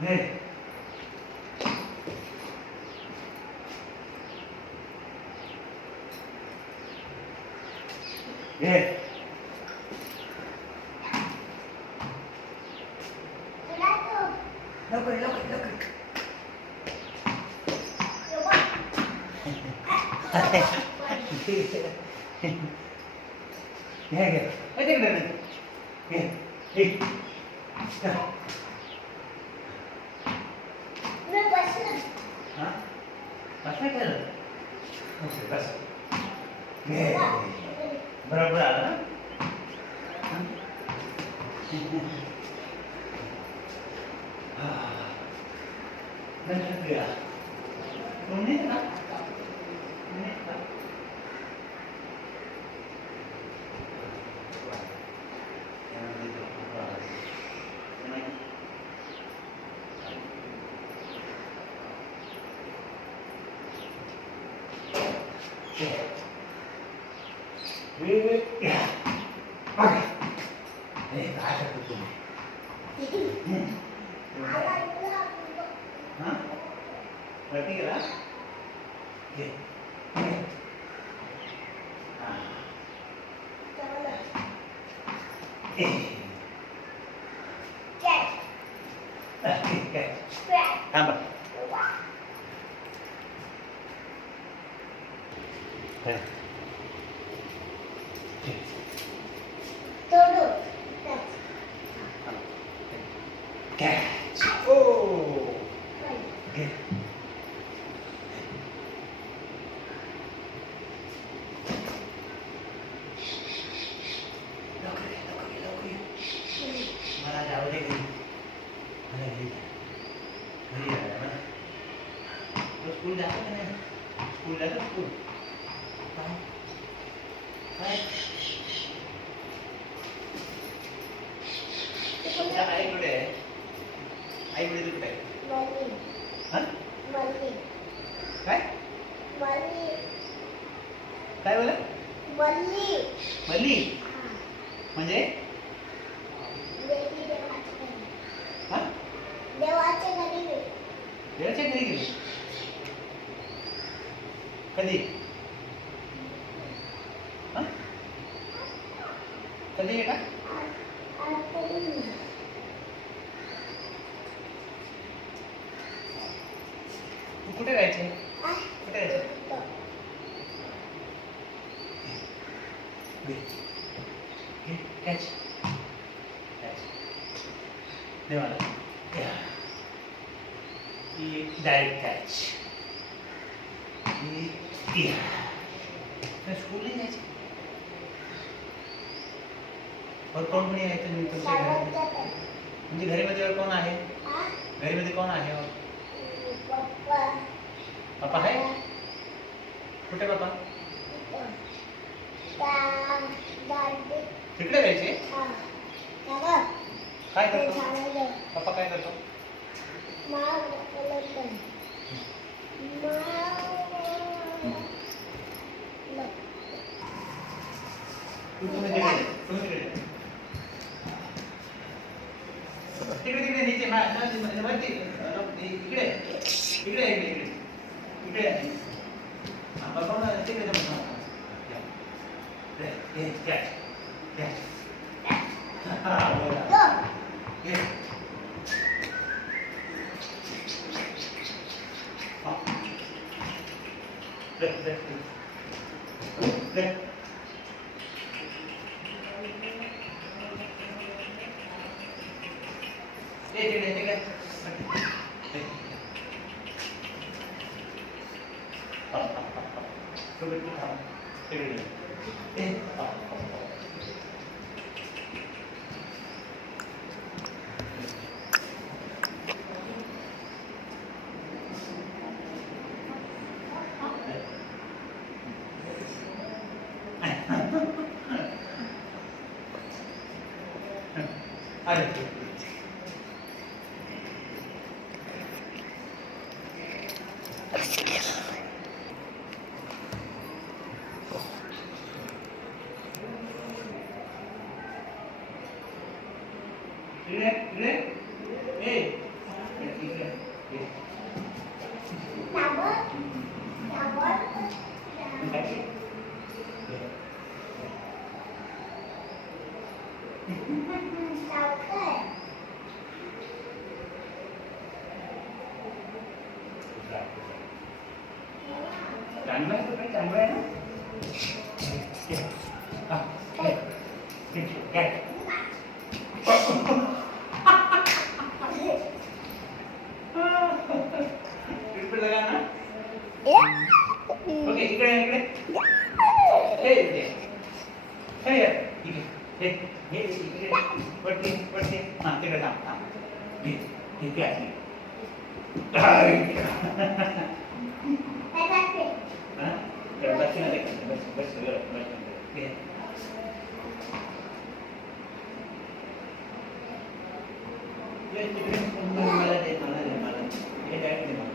हे हे लवकर लवकर लवकर घे घे तिकडे घे घे हां बस नाही केलं ओके बस घे बरोबर आलं ना नंतर गया तुमने ना मैंने कहा काय करतो तुम्ही हाँ बैठी गेला घे थांब catch oh okay मला जाऊ दे घरी मला घरी जायला ना तो स्कूल जातो का नाही स्कूल जातो स्कूल काय काय तुमच्या आईकडे आईकडे कुठे आहे हां काय काय बोला मल्ली म्हणजे हां देवाच्या घरी गेली कधी हां कधी आहे का तू कुठे जायचे कुठे जायचे कॅच कॅच दे मला डायरेक्ट कॅच स्कूल नाही जायचे और कोण कोणी यायचं मी तुमच्या घरी म्हणजे घरीमध्ये कोण आहे घरीमध्ये कोण आहे और पापा आहे कुठे पापा तिकडे जायचे काय करतो पापा काय करतो तिकडे नीचे वरती इकडे इकडे इकडे इकडे बाबा तिकडे जाऊ अरे इकडे इकडे ए चांगलं आहे तो काही चांगलं आहे ना काय रिपीट लगा ना ओके इकडे इकडे हे इकडे हे इकडे हे इकडे पटके पटके हां तिकडे थांब थांब हे काय आहे बस बस बस मला दे मला हे डायरेक्ट दे मला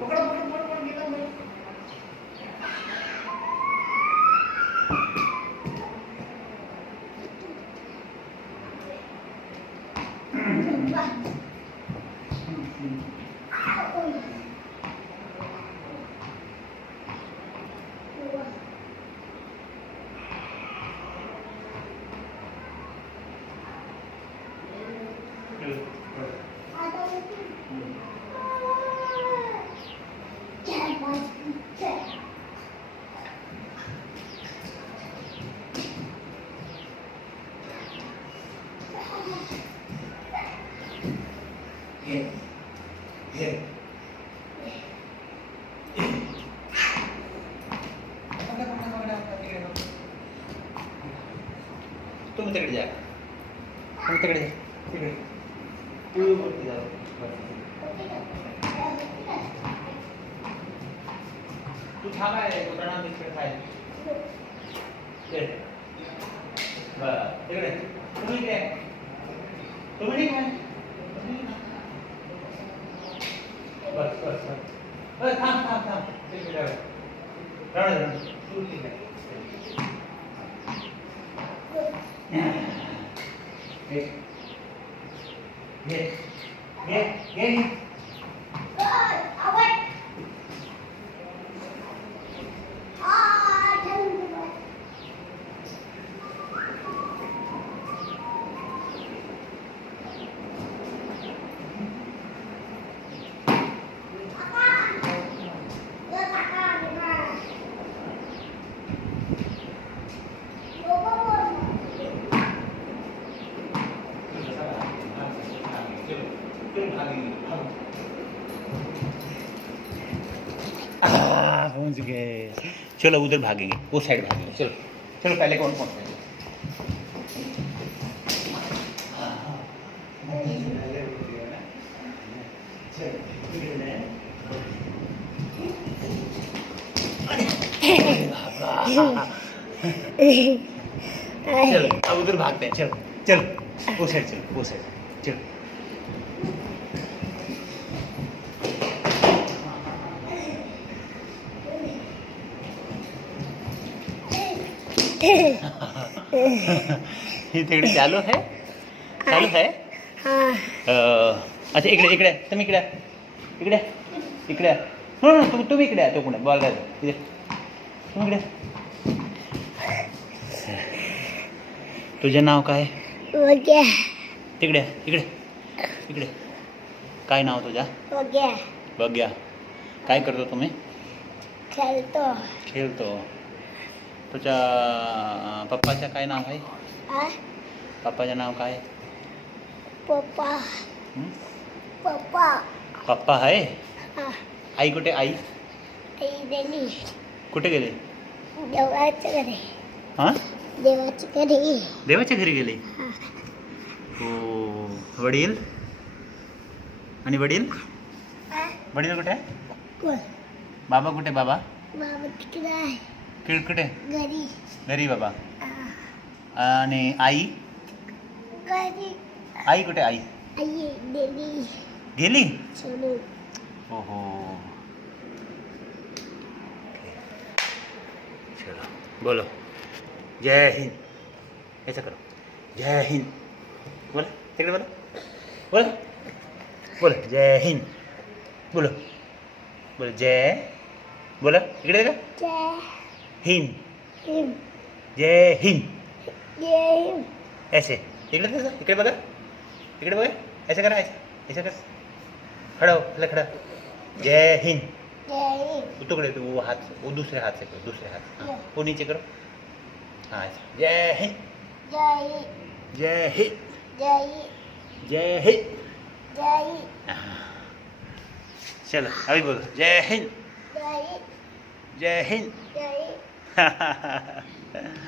पकड़ पकड़ पकड़ पकड़ गेला मैं तुम तिकडे जा तुम तिकडे जा तिकडे तू वरती जा तू थांबा आहे कुठला तिकडे खाय ते तिकडे तुम्ही इकडे तुम्ही नाही काय बस बस बस थांब थांब थांब तिकडे रण तू तिकडे ये पहुंच गए चलो उधर भागेंगे वो साइड भागेंगे चलो चलो पहले कौन कौन चलो अब उधर भागते हैं चलो चलो वो साइड चलो हे तिकडे चालू है अच्छा इकडे इकडे तुम्ही इकडे इकडे इकडे तुम्ही इकडे तो कोण बॉल काय तुम्ही इकडे तुझे नाव काय तिकडे इकडे इकडे काय नाव तुझा बघ्या काय करतो तुम्ही खेळतो तुझ्या पप्पाचं काय नाव आहे पप्पाचं नाव काय पप्पा आहे आई कुठे आई कुठे गेले हां देवाच्या घरी गेले हो वडील आणि वडील कुठे बाबा कुठे बाबा कुठे घरी बाबा आणि आई कुठे आई गेली हो हो चलो बोलो जय हिंद ऐसा करो जय हिंद बोला तिकडे बोलो जय हिंद बोलो जय बोला इकडे का जय हिंद हिंद जय हिंद जय हिंद ऐसे इकडे तसं इकडे बघा ऐसे करा ऐसे कर खड़ा हो पहले खड़ा जय हिंद जय हिंद वो टुकड़े तो वो हाथ से वो दूसरे हाथ से करो दूसरे हाथ से हाँ, वो नीचे करो हाँ ऐसा जय हिंद जय हिंद जय हिंद जय हिंद जय हिंद जय हिंद हाँ। चलो अभी बोलो जय हिंद जय हिंद जय हिंद जय हिंद